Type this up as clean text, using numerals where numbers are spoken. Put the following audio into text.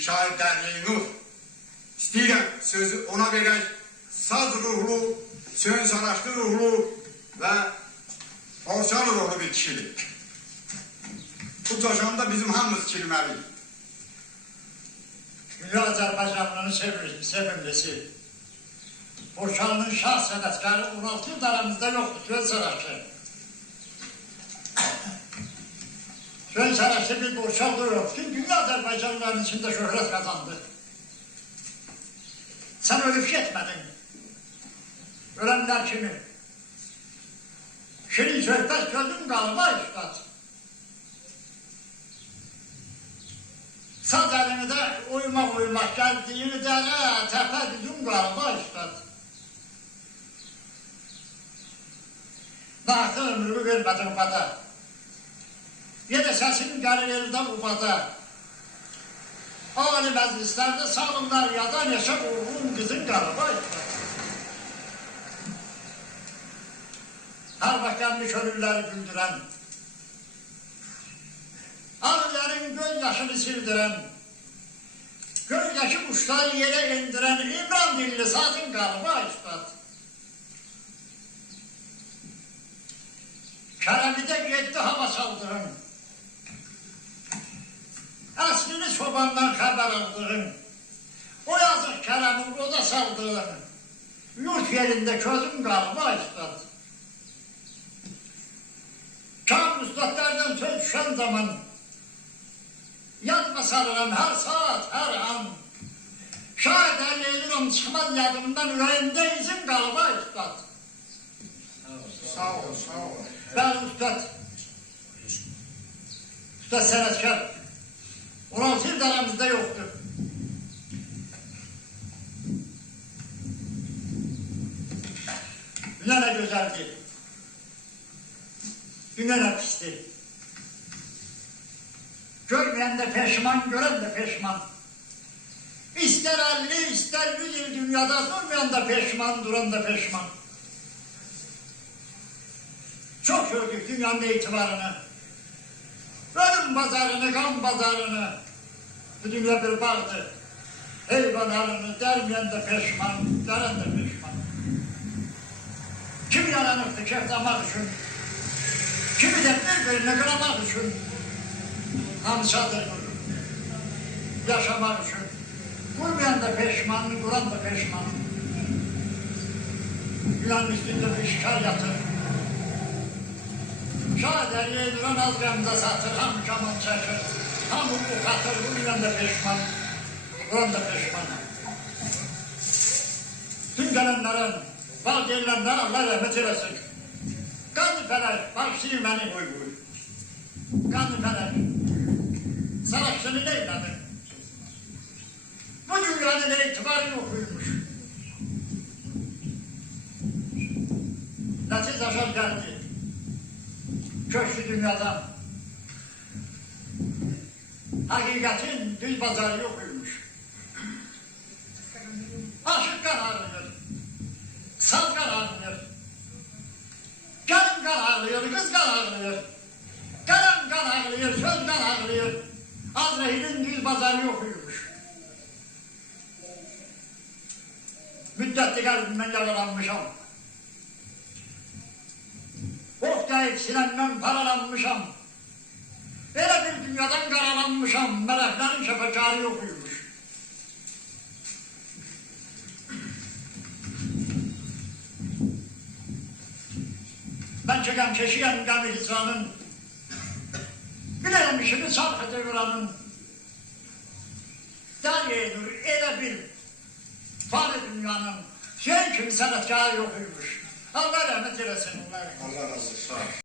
şair Derneği Nur. İstəyirəm sözü ona verək, saz ruhlu, sön sanaşlı ruhlu ve alçalı ruhlu bir kişidir. Bu coşanda bizim hamımız kilmeliyiz. Dünya Azərbaycanlının sevimlisi. Boşalının şah sənətkarı 16 yıl aramızda yoktur. Göl Saraçı. Göl Saraçı bir boşaldı yok. Tüm dünya Azərbaycanlıların içinde şöhret kazandı. Sen ölüp yetmedin. Ölenler kimi? Şirin söhbət gözüm qalma üstad. Saz elini de uymak geldiğini dere tepe düzüm qalma üstad. Naxı ömrümü vermedin bana. Yine sesim gelir elden ubada. Ali meclislerde salımlar yadan yaşa oğlum kızın qalma üstad. Her bakanmış ölürleri güldüren, ağların gözyaşını sildiren, gözyaşı kuşları yere indiren İmran dilli sazın qalma üstad. Keremide gitti hava saldırın, aslını sobandan haber aldırın, o yazık Kerem'in oda saldırın, yurt yerinde közüm qalma üstad. Kam üstadlardan söz düşen zaman yazma sarılan her saat, her an şahit erleyelim çıkmaz yadımdan yüreğimde izin qalma üstad. Sağ ol, sağ ol. Ben üstad sənətkar 16 yıl aramızda yoktur. Dünya ne güzeldir. Dünya ne pistir. Görmeyen de peşman, gören de peşman. İster 50, ister 100 yıl dünyada durmayan da peşman, duran da peşman. Çok gördük dünyanın itibarını. Ölüm pazarını, kan pazarını. Bu dünya bir bağdır. Hayvanlarını dermeyen de peşman, gören de peşman. Kim yaranıktı keftamak için? Kimi de birbirini kıramak için hamsadır yaşamak için. Kurmayan da peşman, kuran da peşman. Yunan üstünde bir işgal yatır. Şahederliğe duran azgamda satır, ham kaman çekir. Ham hukuk atır, kurmayan da peşman, kuran da peşman. Tüm gelenlerin, bal gelenlerin Allah rahmet eylesin. Kanı felek, başlayayım beni koy koy. Kanı felek. Savaşçını neyledin? Bu dünyanın itibarı yokuymuş. Nasıl yaşar geldi? Köşkü dünyadan. Hakikatin düz pazarı yokuymuş. Aşık kan ağrıyor. Saz kan ağrıyor. Gelin kan ağrıyor, kız kan ağrıyor. Kalem kan ağrıyor, söz kan ağrıyor. Azrail'in düz pazarı yokuymuş. Müddetli kalbimden yaralanmışam. Oktayıp sinemden paralanmışam. Böyle bir dünyadan karalanmışam. Meleklerin şefekârı yokuymuş. Ben çeken keşiyen gami hicranın, bileyim işimi sarf edeviranın, deryedir, ele bir fani dünyanın, şey kimi sənətkârı yokuymuş. Allah rahmet eylesin. Allah razı olsun.